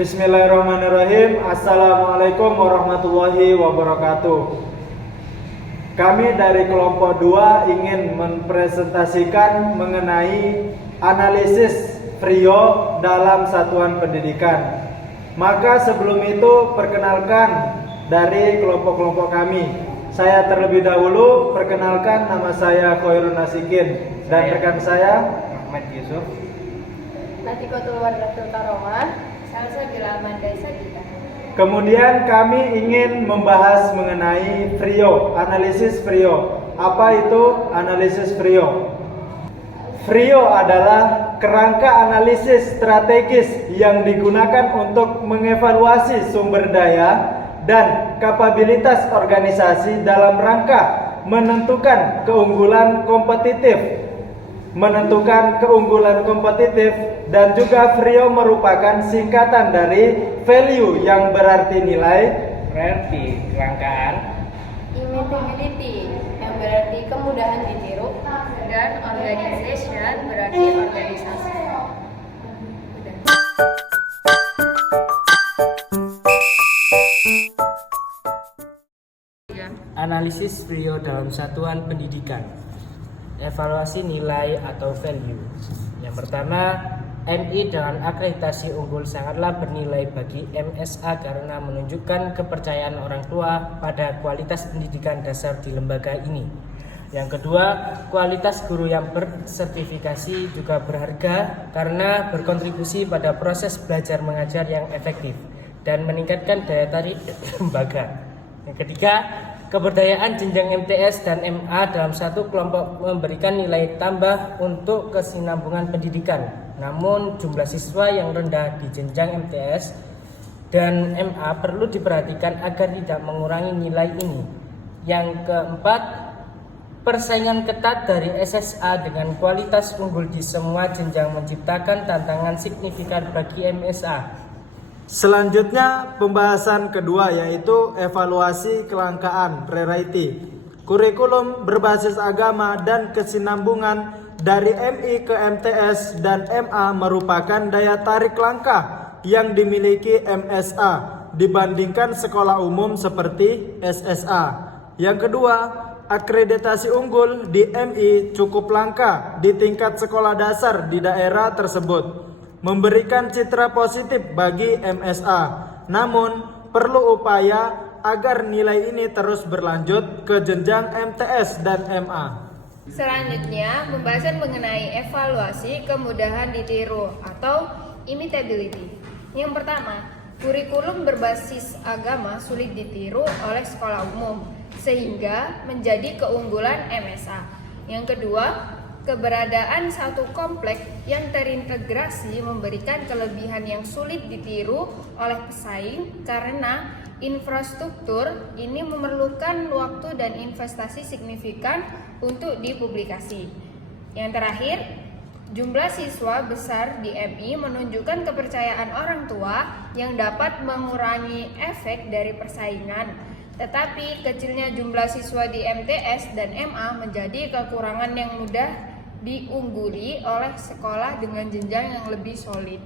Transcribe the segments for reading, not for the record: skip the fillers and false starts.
Bismillahirrahmanirrahim. Assalamualaikum warahmatullahi wabarakatuh. Kami dari kelompok 2 ingin mempresentasikan mengenai analisis Frio dalam satuan pendidikan. Maka sebelum itu perkenalkan dari kelompok-kelompok kami. Saya terlebih dahulu perkenalkan, nama saya Khairun Nasikin dan rekan saya Ahmad Yusuf. Natikotul Wardatul Taromah. Salsabila Amanda Sadita. Kemudian kami ingin membahas mengenai Frio, analisis Frio. Apa itu analisis Frio? Frio adalah kerangka analisis strategis yang digunakan untuk mengevaluasi sumber daya dan kapabilitas organisasi dalam rangka menentukan keunggulan kompetitif dan juga Frio merupakan singkatan dari value yang berarti nilai, Berarti kelangkaan, Imitability yang berarti kemudahan ditiru, dan organization berarti organisasi. Analisis Frio dalam satuan pendidikan. Evaluasi nilai atau value. Yang pertama, MI dengan akreditasi unggul sangatlah bernilai bagi MSA karena menunjukkan kepercayaan orang tua pada kualitas pendidikan dasar di lembaga ini. Yang kedua, kualitas guru yang bersertifikasi juga berharga karena berkontribusi pada proses belajar mengajar yang efektif dan meningkatkan daya tarik lembaga. Yang ketiga, keberdayaan jenjang MTS dan MA dalam satu kelompok memberikan nilai tambah untuk kesinambungan pendidikan. Namun jumlah siswa yang rendah di jenjang MTS dan MA perlu diperhatikan agar tidak mengurangi nilai ini. Yang keempat, persaingan ketat dari SSA dengan kualitas unggul di semua jenjang menciptakan tantangan signifikan bagi MSA. Selanjutnya pembahasan kedua yaitu evaluasi kelangkaan rarity. Kurikulum berbasis agama dan kesinambungan dari MI ke MTS dan MA merupakan daya tarik langka yang dimiliki MSA dibandingkan sekolah umum seperti SSA. Yang kedua, akreditasi unggul di MI cukup langka di tingkat sekolah dasar di daerah tersebut, memberikan citra positif bagi MSA. Namun, perlu upaya agar nilai ini terus berlanjut ke jenjang MTS dan MA. Selanjutnya, pembahasan mengenai evaluasi kemudahan ditiru atau imitability. Yang pertama, kurikulum berbasis agama sulit ditiru oleh sekolah umum sehingga menjadi keunggulan MSA. Yang kedua, keberadaan satu kompleks yang terintegrasi memberikan kelebihan yang sulit ditiru oleh pesaing karena infrastruktur ini memerlukan waktu dan investasi signifikan untuk dipublikasi. Yang terakhir, jumlah siswa besar di MI menunjukkan kepercayaan orang tua yang dapat mengurangi efek dari persaingan. Tetapi kecilnya jumlah siswa di MTS dan MA menjadi kekurangan yang mudah diungguli oleh sekolah dengan jenjang yang lebih solid.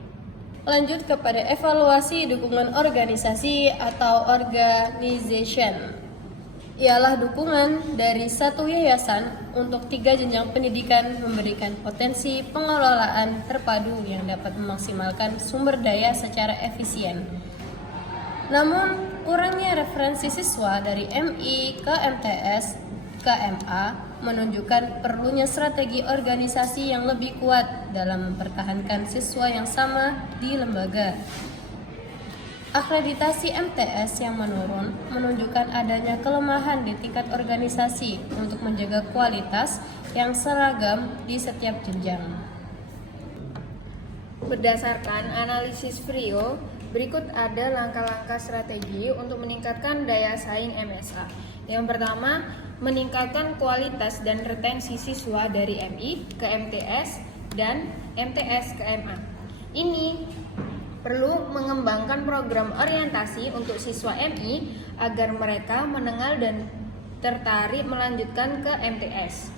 Lanjut kepada evaluasi dukungan organisasi atau organization. Ialah dukungan dari satu yayasan untuk 3 jenjang pendidikan memberikan potensi pengelolaan terpadu yang dapat memaksimalkan sumber daya secara efisien. Namun, kurangnya referensi siswa dari MI ke MTS ke MA menunjukkan perlunya strategi organisasi yang lebih kuat dalam mempertahankan siswa yang sama di lembaga. Akreditasi MTS yang menurun menunjukkan adanya kelemahan di tingkat organisasi untuk menjaga kualitas yang seragam di setiap jenjang. Berdasarkan analisis Frio, berikut ada langkah-langkah strategi untuk meningkatkan daya saing MSA. Yang pertama, meningkatkan kualitas dan retensi siswa dari MI ke MTS dan MTS ke MA. Ini perlu mengembangkan program orientasi untuk siswa MI agar mereka mengenal dan tertarik melanjutkan ke MTS.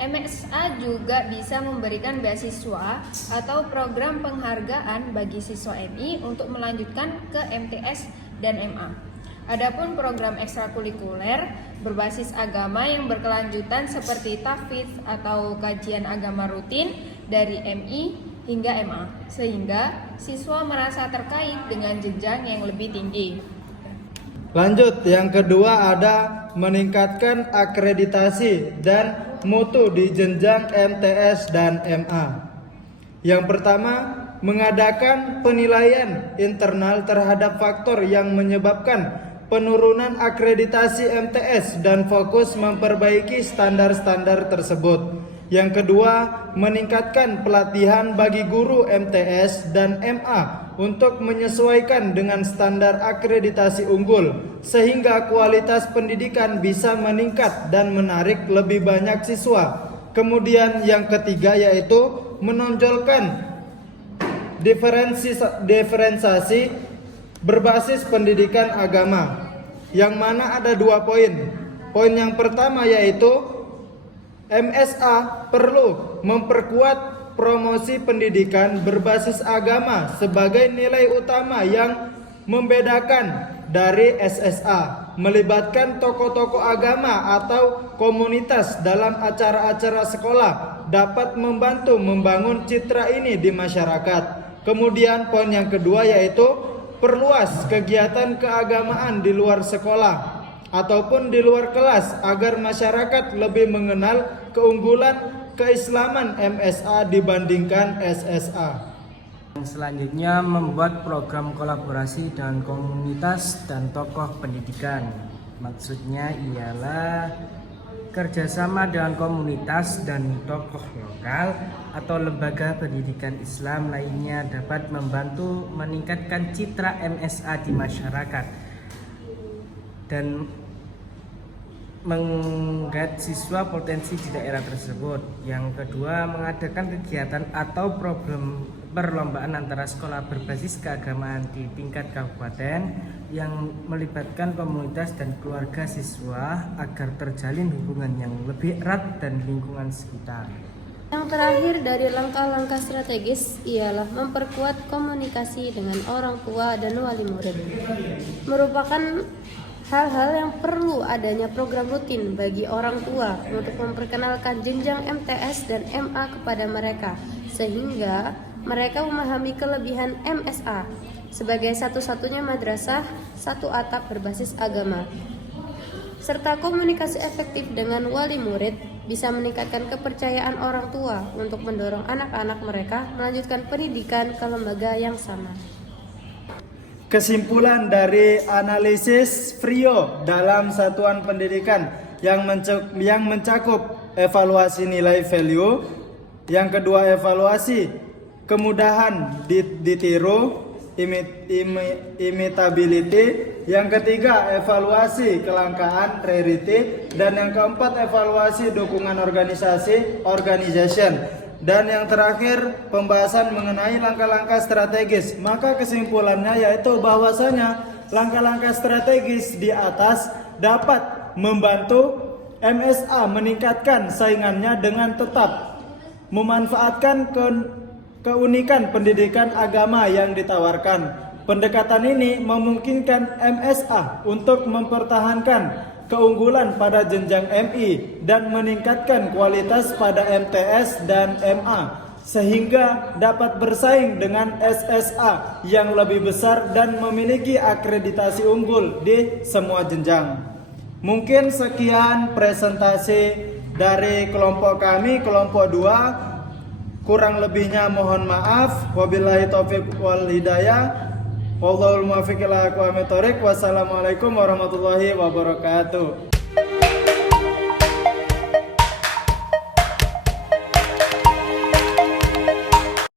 MSA juga bisa memberikan beasiswa atau program penghargaan bagi siswa MI untuk melanjutkan ke MTS dan MA. Adapun program ekstrakurikuler berbasis agama yang berkelanjutan seperti tahfidz atau kajian agama rutin dari MI hingga MA, sehingga siswa merasa terkait dengan jenjang yang lebih tinggi. Lanjut, yang kedua ada meningkatkan akreditasi dan mutu di jenjang MTS dan MA. Yang pertama, mengadakan penilaian internal terhadap faktor yang menyebabkan penurunan akreditasi MTS dan fokus memperbaiki standar-standar tersebut. Yang kedua, meningkatkan pelatihan bagi guru MTS dan MA untuk menyesuaikan dengan standar akreditasi unggul sehingga kualitas pendidikan bisa meningkat dan menarik lebih banyak siswa. Kemudian yang ketiga yaitu menonjolkan diferensiasi berbasis pendidikan agama, yang mana ada 2 poin. Poin yang pertama yaitu MSA perlu memperkuat promosi pendidikan berbasis agama sebagai nilai utama yang membedakan dari SSA, melibatkan tokoh-tokoh agama atau komunitas dalam acara-acara sekolah dapat membantu membangun citra ini di masyarakat. Kemudian poin yang kedua yaitu perluas kegiatan keagamaan di luar sekolah ataupun di luar kelas agar masyarakat lebih mengenal keunggulan keislaman MSA dibandingkan SSA. Selanjutnya, membuat program kolaborasi dengan komunitas dan tokoh pendidikan. Maksudnya ialah kerjasama dengan komunitas dan tokoh lokal atau lembaga pendidikan Islam lainnya dapat membantu meningkatkan citra MSA di masyarakat dan menggait siswa potensi di daerah tersebut. Yang kedua, mengadakan kegiatan atau perlombaan antara sekolah berbasis keagamaan di tingkat kabupaten yang melibatkan komunitas dan keluarga siswa agar terjalin hubungan yang lebih erat dan lingkungan sekitar. Yang terakhir dari langkah-langkah strategis ialah memperkuat komunikasi dengan orang tua dan wali murid. Merupakan hal-hal yang perlu adanya program rutin bagi orang tua untuk memperkenalkan jenjang MTS dan MA kepada mereka, sehingga mereka memahami kelebihan MSA sebagai satu-satunya madrasah satu atap berbasis agama. Serta komunikasi efektif dengan wali murid bisa meningkatkan kepercayaan orang tua untuk mendorong anak-anak mereka melanjutkan pendidikan ke lembaga yang sama. Kesimpulan dari analisis FRIO dalam satuan pendidikan yang mencakup evaluasi nilai value, yang kedua evaluasi kemudahan ditiru, imitability, yang ketiga evaluasi kelangkaan rarity, dan yang keempat evaluasi dukungan organisasi organization. Dan yang terakhir, pembahasan mengenai langkah-langkah strategis. Maka kesimpulannya yaitu bahwasanya langkah-langkah strategis di atas dapat membantu MSA meningkatkan saingannya dengan tetap memanfaatkan keunikan pendidikan agama yang ditawarkan. Pendekatan ini memungkinkan MSA untuk mempertahankan keunggulan pada jenjang MI dan meningkatkan kualitas pada MTS dan MA sehingga dapat bersaing dengan SSA yang lebih besar dan memiliki akreditasi unggul di semua jenjang. Mungkin sekian presentasi dari kelompok kami, kelompok 2. Kurang lebihnya mohon maaf. Wabillahi taufiq wal hidayah. Wallahul muwaffiq ila aqwamit thoriq. Wassalamualaikum warahmatullahi wabarakatuh.